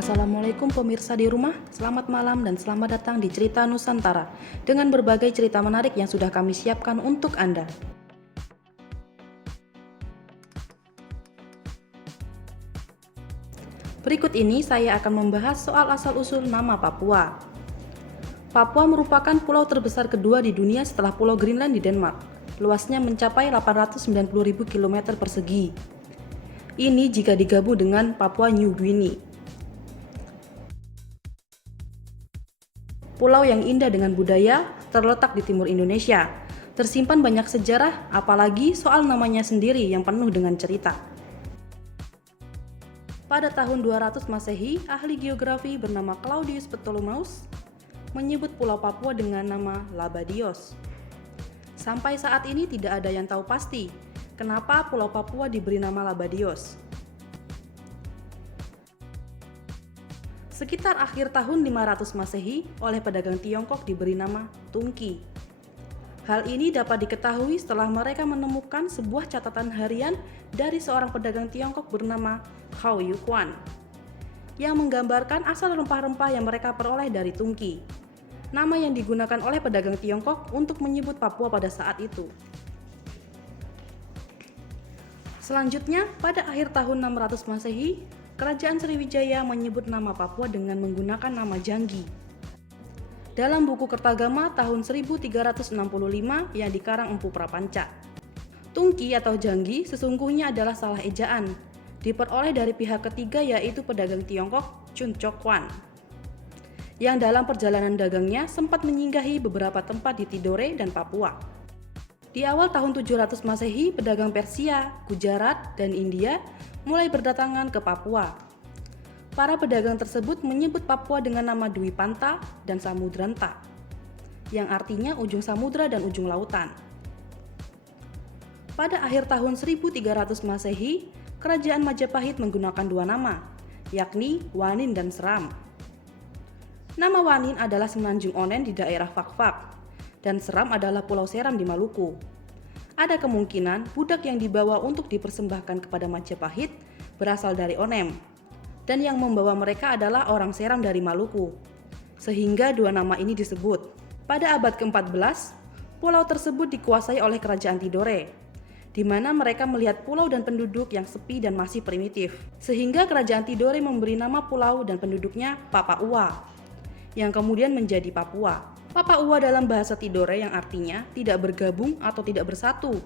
Assalamualaikum pemirsa di rumah, selamat malam dan selamat datang di Cerita Nusantara dengan berbagai cerita menarik yang sudah kami siapkan untuk Anda. Berikut ini saya akan membahas soal asal-usul nama Papua. Papua merupakan pulau terbesar kedua di dunia setelah Pulau Greenland di Denmark. Luasnya mencapai 890.000 km persegi. Ini jika digabung dengan Papua New Guinea. Pulau yang indah dengan budaya terletak di timur Indonesia. Tersimpan banyak sejarah, apalagi soal namanya sendiri yang penuh dengan cerita. Pada tahun 200 Masehi, ahli geografi bernama Claudius Ptolemeus menyebut Pulau Papua dengan nama Labadios. Sampai saat ini tidak ada yang tahu pasti kenapa Pulau Papua diberi nama Labadios. Sekitar akhir tahun 500 Masehi, oleh pedagang Tiongkok diberi nama Tungki. Hal ini dapat diketahui setelah mereka menemukan sebuah catatan harian dari seorang pedagang Tiongkok bernama Hao Yuquan yang menggambarkan asal rempah-rempah yang mereka peroleh dari Tungki, nama yang digunakan oleh pedagang Tiongkok untuk menyebut Papua pada saat itu. Selanjutnya, pada akhir tahun 600 Masehi, Kerajaan Sriwijaya menyebut nama Papua dengan menggunakan nama Janggi. Dalam buku Kertagama tahun 1365 yang dikarang Empu Prapanca, Tungki atau Janggi sesungguhnya adalah salah ejaan, diperoleh dari pihak ketiga yaitu pedagang Tiongkok Chun Chok Wan, yang dalam perjalanan dagangnya sempat menyinggahi beberapa tempat di Tidore dan Papua. Di awal tahun 700 Masehi, pedagang Persia, Gujarat, dan India mulai berdatangan ke Papua. Para pedagang tersebut menyebut Papua dengan nama Dwi Panta dan Samudranta, yang artinya ujung samudra dan ujung lautan. Pada akhir tahun 1300 Masehi, Kerajaan Majapahit menggunakan dua nama, yakni Wanin dan Seram. Nama Wanin adalah Semenanjung Onen di daerah Fak-Fak, dan Seram adalah Pulau Seram di Maluku. Ada kemungkinan budak yang dibawa untuk dipersembahkan kepada Majapahit berasal dari Onem, dan yang membawa mereka adalah orang Seram dari Maluku, sehingga dua nama ini disebut. Pada abad ke-14, pulau tersebut dikuasai oleh Kerajaan Tidore, di mana mereka melihat pulau dan penduduk yang sepi dan masih primitif, sehingga Kerajaan Tidore memberi nama pulau dan penduduknya Papua, yang kemudian menjadi Papua. Papua dalam bahasa Tidore yang artinya tidak bergabung atau tidak bersatu,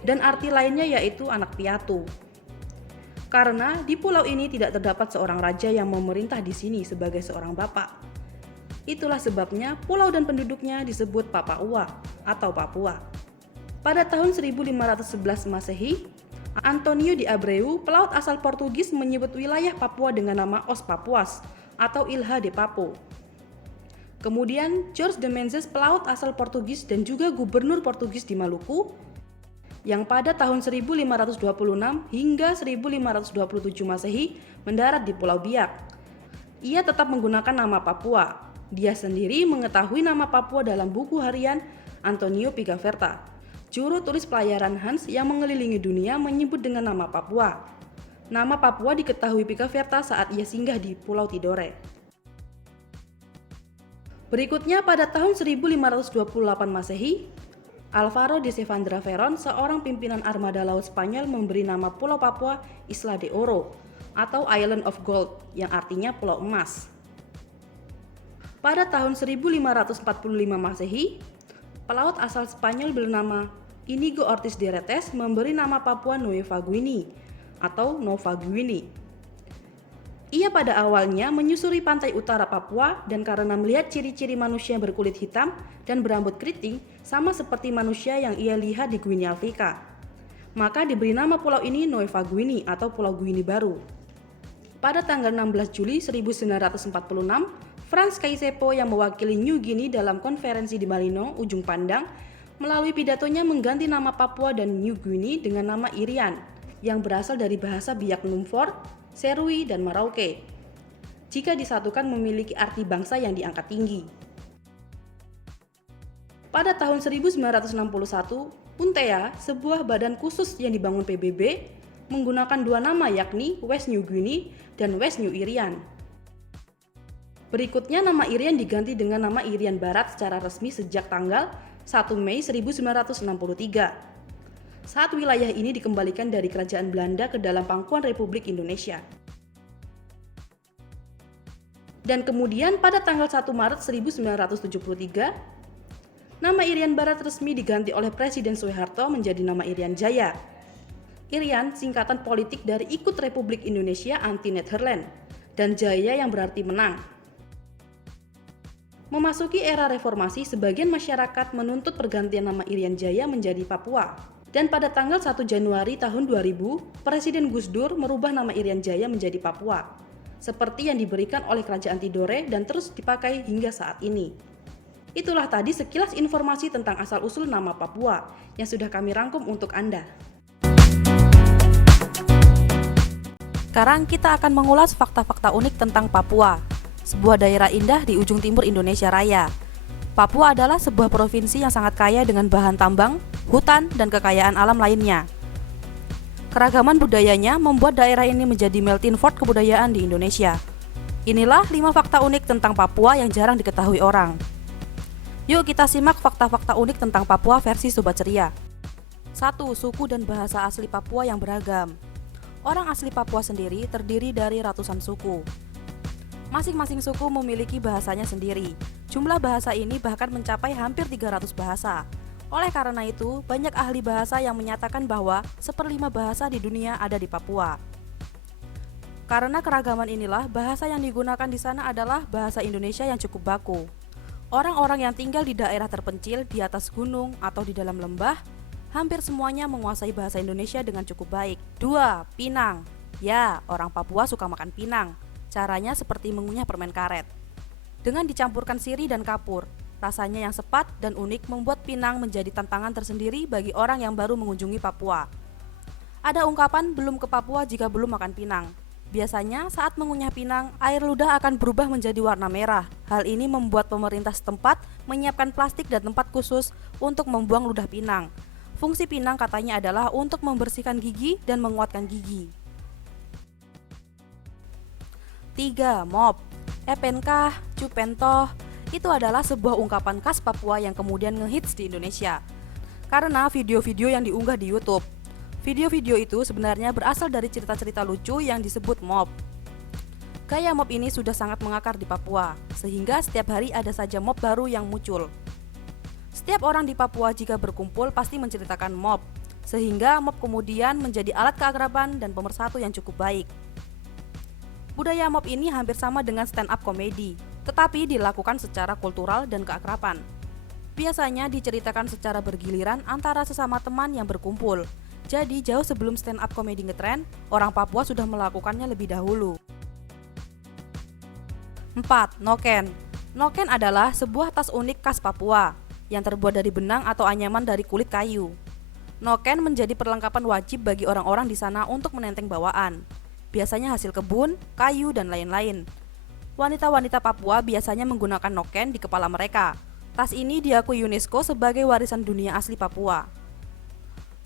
dan arti lainnya yaitu anak piatu. Karena di pulau ini tidak terdapat seorang raja yang memerintah di sini sebagai seorang bapak. Itulah sebabnya pulau dan penduduknya disebut Papua atau Papua. Pada tahun 1511 Masehi, Antonio de Abreu, pelaut asal Portugis, menyebut wilayah Papua dengan nama Os Papuas atau Ilha de Papo. Kemudian, George de Menezes, pelaut asal Portugis dan juga gubernur Portugis di Maluku, yang pada tahun 1526 hingga 1527 Masehi mendarat di Pulau Biak. Ia tetap menggunakan nama Papua. Dia sendiri mengetahui nama Papua dalam buku harian Antonio Pigafetta. Juru tulis pelayaran Hans yang mengelilingi dunia menyebut dengan nama Papua. Nama Papua diketahui Pigafetta saat ia singgah di Pulau Tidore. Berikutnya pada tahun 1528 Masehi, Alvaro de Sevandra Veron, seorang pimpinan armada laut Spanyol, memberi nama Pulau Papua Isla de Oro atau Island of Gold, yang artinya Pulau Emas. Pada tahun 1545 Masehi, pelaut asal Spanyol bernama Inigo Ortiz de Retes memberi nama Papua Nueva Guinea atau Nova Guinea. Ia pada awalnya menyusuri pantai utara Papua, dan karena melihat ciri-ciri manusia berkulit hitam dan berambut keriting sama seperti manusia yang ia lihat di Guinea Afrika, maka diberi nama pulau ini Nueva Guinea atau Pulau Guinea Baru. Pada tanggal 16 Juli 1946, Frans Kaisepo yang mewakili New Guinea dalam konferensi di Malino, Ujung Pandang, melalui pidatonya mengganti nama Papua dan New Guinea dengan nama Irian, yang berasal dari bahasa Biak Numfor, Serui, dan Merauke. Jika disatukan memiliki arti bangsa yang diangkat tinggi. Pada tahun 1961, UNTEA, sebuah badan khusus yang dibangun PBB, menggunakan dua nama yakni West New Guinea dan West New Irian. Berikutnya, nama Irian diganti dengan nama Irian Barat secara resmi sejak tanggal 1 Mei 1963. Saat wilayah ini dikembalikan dari Kerajaan Belanda ke dalam pangkuan Republik Indonesia. Dan kemudian pada tanggal 1 Maret 1973, nama Irian Barat resmi diganti oleh Presiden Soeharto menjadi nama Irian Jaya. Irian singkatan politik dari Ikut Republik Indonesia Anti-Nederland, dan Jaya yang berarti menang. Memasuki era reformasi, sebagian masyarakat menuntut pergantian nama Irian Jaya menjadi Papua. Dan pada tanggal 1 Januari tahun 2000, Presiden Gus Dur merubah nama Irian Jaya menjadi Papua, seperti yang diberikan oleh Kerajaan Tidore dan terus dipakai hingga saat ini. Itulah tadi sekilas informasi tentang asal-usul nama Papua yang sudah kami rangkum untuk Anda. Sekarang kita akan mengulas fakta-fakta unik tentang Papua, sebuah daerah indah di ujung timur Indonesia Raya. Papua adalah sebuah provinsi yang sangat kaya dengan bahan tambang, hutan, dan kekayaan alam lainnya. Keragaman budayanya membuat daerah ini menjadi melting pot kebudayaan di Indonesia. Inilah 5 fakta unik tentang Papua yang jarang diketahui orang. Yuk kita simak fakta-fakta unik tentang Papua versi Sobat Ceria. 1. Suku dan bahasa asli Papua yang beragam. Orang asli Papua sendiri terdiri dari ratusan suku. Masing-masing suku memiliki bahasanya sendiri. Jumlah bahasa ini bahkan mencapai hampir 300 bahasa. Oleh karena itu, banyak ahli bahasa yang menyatakan bahwa 1/5 bahasa di dunia ada di Papua. Karena keragaman inilah, bahasa yang digunakan di sana adalah bahasa Indonesia yang cukup baku. Orang-orang yang tinggal di daerah terpencil, di atas gunung, atau di dalam lembah, hampir semuanya menguasai bahasa Indonesia dengan cukup baik. 2. Pinang. Ya, orang Papua suka makan pinang. Caranya seperti mengunyah permen karet. Dengan dicampurkan sirih dan kapur, rasanya yang sepat dan unik membuat pinang menjadi tantangan tersendiri bagi orang yang baru mengunjungi Papua. Ada ungkapan belum ke Papua jika belum makan pinang. Biasanya saat mengunyah pinang, air ludah akan berubah menjadi warna merah. Hal ini membuat pemerintah setempat menyiapkan plastik dan tempat khusus untuk membuang ludah pinang. Fungsi pinang katanya adalah untuk membersihkan gigi dan menguatkan gigi. 3. Mop. Epenkah, Cupentoh, itu adalah sebuah ungkapan khas Papua yang kemudian ngehits di Indonesia karena video-video yang diunggah di YouTube. Video-video itu sebenarnya berasal dari cerita-cerita lucu yang disebut mop. Gaya mop ini sudah sangat mengakar di Papua, sehingga setiap hari ada saja mop baru yang muncul. Setiap orang di Papua jika berkumpul pasti menceritakan mop, sehingga mop kemudian menjadi alat keakraban dan pemersatu yang cukup baik. Budaya mop ini hampir sama dengan stand up komedi, tetapi dilakukan secara kultural dan keakraban. Biasanya diceritakan secara bergiliran antara sesama teman yang berkumpul. Jadi jauh sebelum stand up komedi ngetren, orang Papua sudah melakukannya lebih dahulu. 4. Noken. Noken adalah sebuah tas unik khas Papua yang terbuat dari benang atau anyaman dari kulit kayu. Noken menjadi perlengkapan wajib bagi orang-orang di sana untuk menenteng bawaan. Biasanya hasil kebun, kayu, dan lain-lain. Wanita-wanita Papua biasanya menggunakan noken di kepala mereka. Tas ini diakui UNESCO sebagai warisan dunia asli Papua.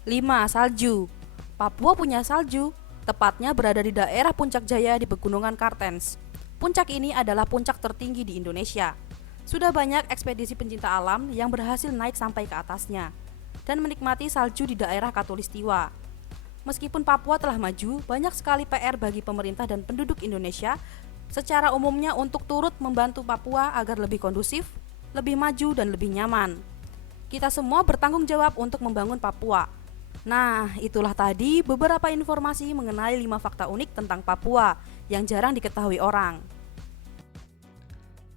5. Salju. Papua punya salju, tepatnya berada di daerah Puncak Jaya di Pegunungan Kartens. Puncak ini adalah puncak tertinggi di Indonesia. Sudah banyak ekspedisi pencinta alam yang berhasil naik sampai ke atasnya dan menikmati salju di daerah Khatulistiwa. Meskipun Papua telah maju, banyak sekali PR bagi pemerintah dan penduduk Indonesia secara umumnya untuk turut membantu Papua agar lebih kondusif, lebih maju, dan lebih nyaman. Kita semua bertanggung jawab untuk membangun Papua. Nah, itulah tadi beberapa informasi mengenai 5 fakta unik tentang Papua yang jarang diketahui orang.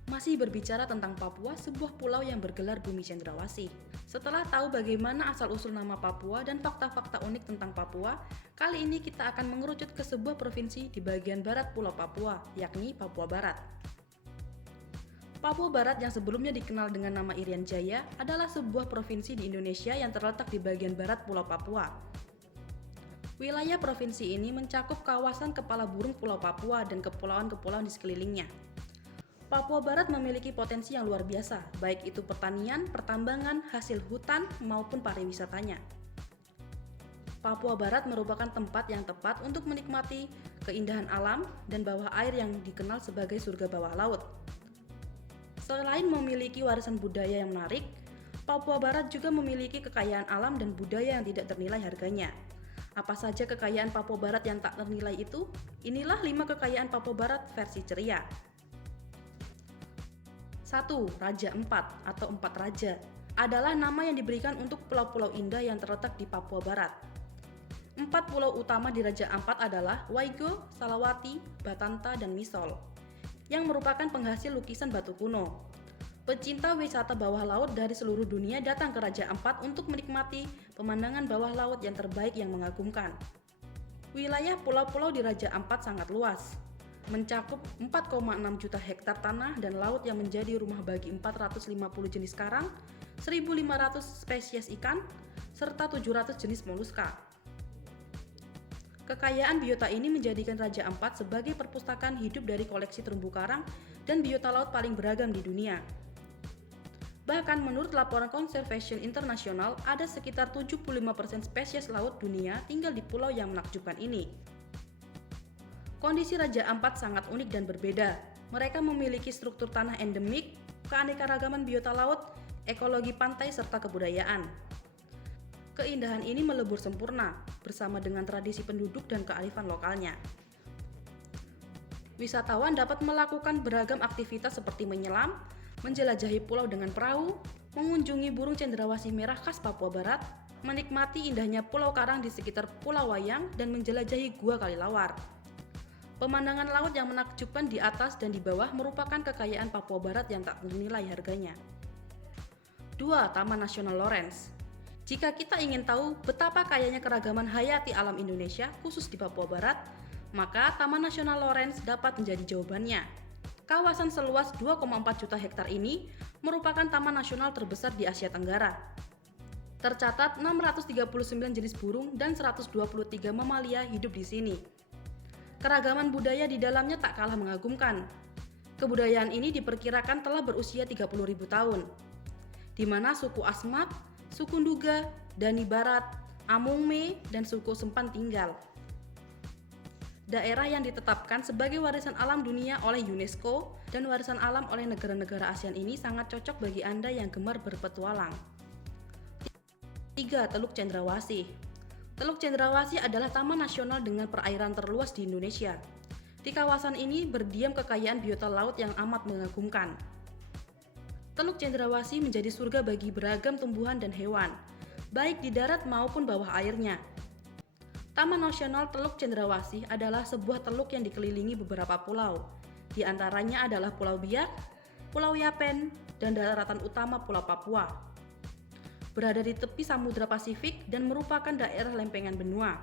Masih berbicara tentang Papua, sebuah pulau yang bergelar Bumi Cendrawasih. Setelah tahu bagaimana asal-usul nama Papua dan fakta-fakta unik tentang Papua, kali ini kita akan mengerucut ke sebuah provinsi di bagian barat Pulau Papua, yakni Papua Barat. Papua Barat yang sebelumnya dikenal dengan nama Irian Jaya adalah sebuah provinsi di Indonesia yang terletak di bagian barat Pulau Papua. Wilayah provinsi ini mencakup kawasan kepala burung Pulau Papua dan kepulauan-kepulauan di sekelilingnya. Papua Barat memiliki potensi yang luar biasa, baik itu pertanian, pertambangan, hasil hutan, maupun pariwisatanya. Papua Barat merupakan tempat yang tepat untuk menikmati keindahan alam dan bawah air yang dikenal sebagai surga bawah laut. Selain memiliki warisan budaya yang menarik, Papua Barat juga memiliki kekayaan alam dan budaya yang tidak ternilai harganya. Apa saja kekayaan Papua Barat yang tak ternilai itu? Inilah 5 kekayaan Papua Barat versi ceria. 1. Raja Empat atau Empat Raja adalah nama yang diberikan untuk pulau-pulau indah yang terletak di Papua Barat. 4 pulau utama di Raja Ampat adalah Waigo, Salawati, Batanta, dan Misol, yang merupakan penghasil lukisan batu kuno. Pecinta wisata bawah laut dari seluruh dunia datang ke Raja Ampat untuk menikmati pemandangan bawah laut yang terbaik yang mengagumkan. Wilayah pulau-pulau di Raja Ampat sangat luas, mencakup 4,6 juta hektar tanah dan laut yang menjadi rumah bagi 450 jenis karang, 1.500 spesies ikan, serta 700 jenis moluska. Kekayaan biota ini menjadikan Raja Ampat sebagai perpustakaan hidup dari koleksi terumbu karang dan biota laut paling beragam di dunia. Bahkan menurut laporan Conservation International, ada sekitar 75% spesies laut dunia tinggal di pulau yang menakjubkan ini. Kondisi Raja Ampat sangat unik dan berbeda. Mereka memiliki struktur tanah endemik, keanekaragaman biota laut, ekologi pantai, serta kebudayaan. Keindahan ini melebur sempurna bersama dengan tradisi penduduk dan kearifan lokalnya. Wisatawan dapat melakukan beragam aktivitas seperti menyelam, menjelajahi pulau dengan perahu, mengunjungi burung cendrawasih merah khas Papua Barat, menikmati indahnya pulau karang di sekitar Pulau Wayang, dan menjelajahi Gua Kalilawar. Pemandangan laut yang menakjubkan di atas dan di bawah merupakan kekayaan Papua Barat yang tak ternilai harganya. 2. Taman Nasional Lorentz. Jika kita ingin tahu betapa kayanya keragaman hayati alam Indonesia, khusus di Papua Barat, maka Taman Nasional Lorentz dapat menjadi jawabannya. Kawasan seluas 2,4 juta hektar ini merupakan taman nasional terbesar di Asia Tenggara. Tercatat 639 jenis burung dan 123 mamalia hidup di sini. Keragaman budaya di dalamnya tak kalah mengagumkan. Kebudayaan ini diperkirakan telah berusia 30.000 tahun, di mana suku Asmat, suku Nduga, Dani Barat, Amungme, dan suku Sempan tinggal. Daerah yang ditetapkan sebagai warisan alam dunia oleh UNESCO dan warisan alam oleh negara-negara ASEAN ini sangat cocok bagi Anda yang gemar berpetualang. 3. Teluk Cendrawasih. Teluk Cendrawasih adalah taman nasional dengan perairan terluas di Indonesia. Di kawasan ini berdiam kekayaan biota laut yang amat mengagumkan. Teluk Cendrawasih menjadi surga bagi beragam tumbuhan dan hewan, baik di darat maupun bawah airnya. Taman Nasional Teluk Cendrawasih adalah sebuah teluk yang dikelilingi beberapa pulau. Di antaranya adalah Pulau Biak, Pulau Yapen, dan daratan utama Pulau Papua. Berada di tepi Samudra Pasifik dan merupakan daerah lempengan benua,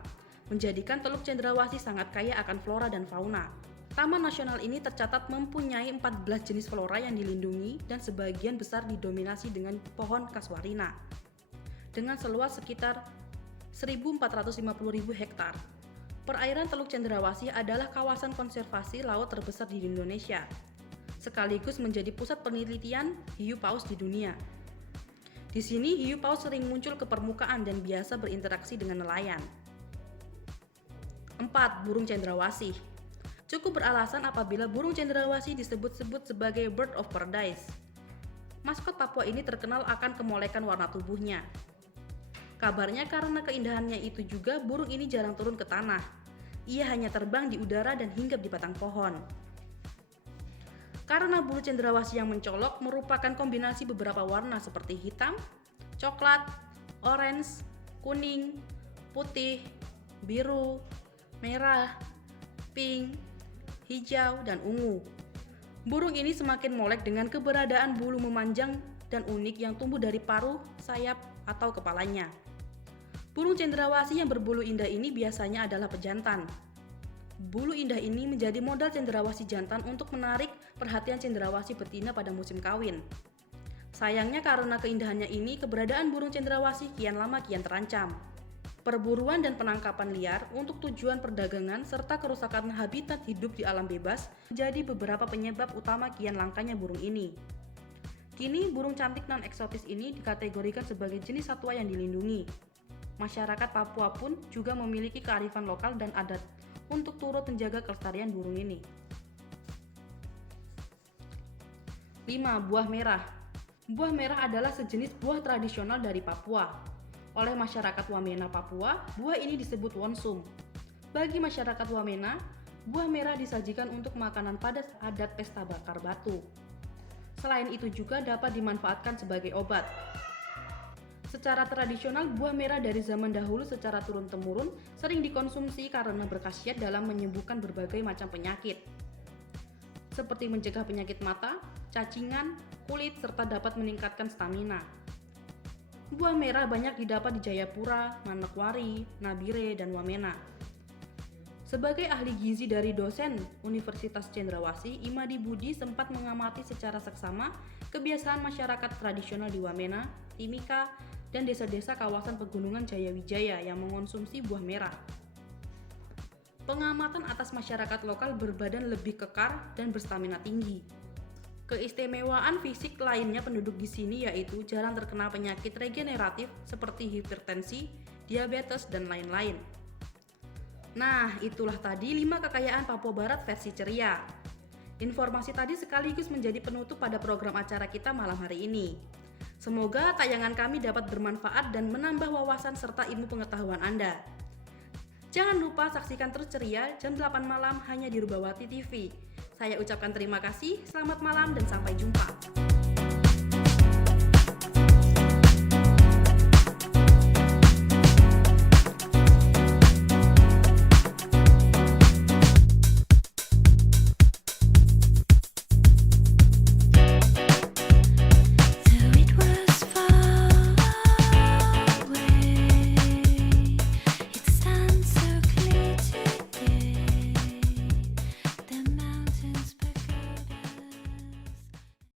menjadikan Teluk Cendrawasih sangat kaya akan flora dan fauna. Taman nasional ini tercatat mempunyai 14 jenis flora yang dilindungi dan sebagian besar didominasi dengan pohon kaswarina. Dengan seluas sekitar 1.450.000 hektar. Perairan Teluk Cendrawasih adalah kawasan konservasi laut terbesar di Indonesia, sekaligus menjadi pusat penelitian hiu paus di dunia. Di sini hiu paus sering muncul ke permukaan dan biasa berinteraksi dengan nelayan. 4. Burung Cendrawasih. Cukup beralasan apabila burung cendrawasih disebut-sebut sebagai bird of paradise. Maskot Papua ini terkenal akan kemolekan warna tubuhnya. Kabarnya karena keindahannya itu juga burung ini jarang turun ke tanah. Ia hanya terbang di udara dan hinggap di batang pohon. Karena bulu cendrawasih yang mencolok merupakan kombinasi beberapa warna seperti hitam, coklat, orange, kuning, putih, biru, merah, pink, hijau, dan ungu. Burung ini semakin molek dengan keberadaan bulu memanjang dan unik yang tumbuh dari paruh, sayap, atau kepalanya. Burung cendrawasih yang berbulu indah ini biasanya adalah pejantan. Bulu indah ini menjadi modal cendrawasih jantan untuk menarik perhatian cendrawasih betina pada musim kawin. Sayangnya karena keindahannya ini, keberadaan burung cendrawasih kian lama kian terancam. Perburuan dan penangkapan liar untuk tujuan perdagangan serta kerusakan habitat hidup di alam bebas menjadi beberapa penyebab utama kian langkanya burung ini. Kini burung cantik non-eksotis ini dikategorikan sebagai jenis satwa yang dilindungi. Masyarakat Papua pun juga memiliki kearifan lokal dan adat untuk turut menjaga kelestarian burung ini. 5. Buah merah. Buah merah adalah sejenis buah tradisional dari Papua. Oleh masyarakat Wamena Papua, buah ini disebut wonsum. Bagi masyarakat Wamena, buah merah disajikan untuk makanan pada adat pesta bakar batu. Selain itu juga dapat dimanfaatkan sebagai obat. Secara tradisional, buah merah dari zaman dahulu secara turun-temurun sering dikonsumsi karena berkhasiat dalam menyembuhkan berbagai macam penyakit, seperti mencegah penyakit mata, cacingan, kulit, serta dapat meningkatkan stamina. Buah merah banyak didapat di Jayapura, Manokwari, Nabire, dan Wamena. Sebagai ahli gizi dari dosen Universitas Cendrawasih, Imadi Budi sempat mengamati secara seksama kebiasaan masyarakat tradisional di Wamena, Timika, dan desa-desa kawasan pegunungan Jayawijaya yang mengonsumsi buah merah. Pengamatan atas masyarakat lokal berbadan lebih kekar dan berstamina tinggi. Keistimewaan fisik lainnya penduduk di sini yaitu jarang terkena penyakit regeneratif seperti hipertensi, diabetes, dan lain-lain. Nah, itulah tadi 5 kekayaan Papua Barat versi ceria. Informasi tadi sekaligus menjadi penutup pada program acara kita malam hari ini. Semoga tayangan kami dapat bermanfaat dan menambah wawasan serta ilmu pengetahuan Anda. Jangan lupa saksikan terus ceria jam 8 malam hanya di Rubawati TV. Saya ucapkan terima kasih, selamat malam, dan sampai jumpa.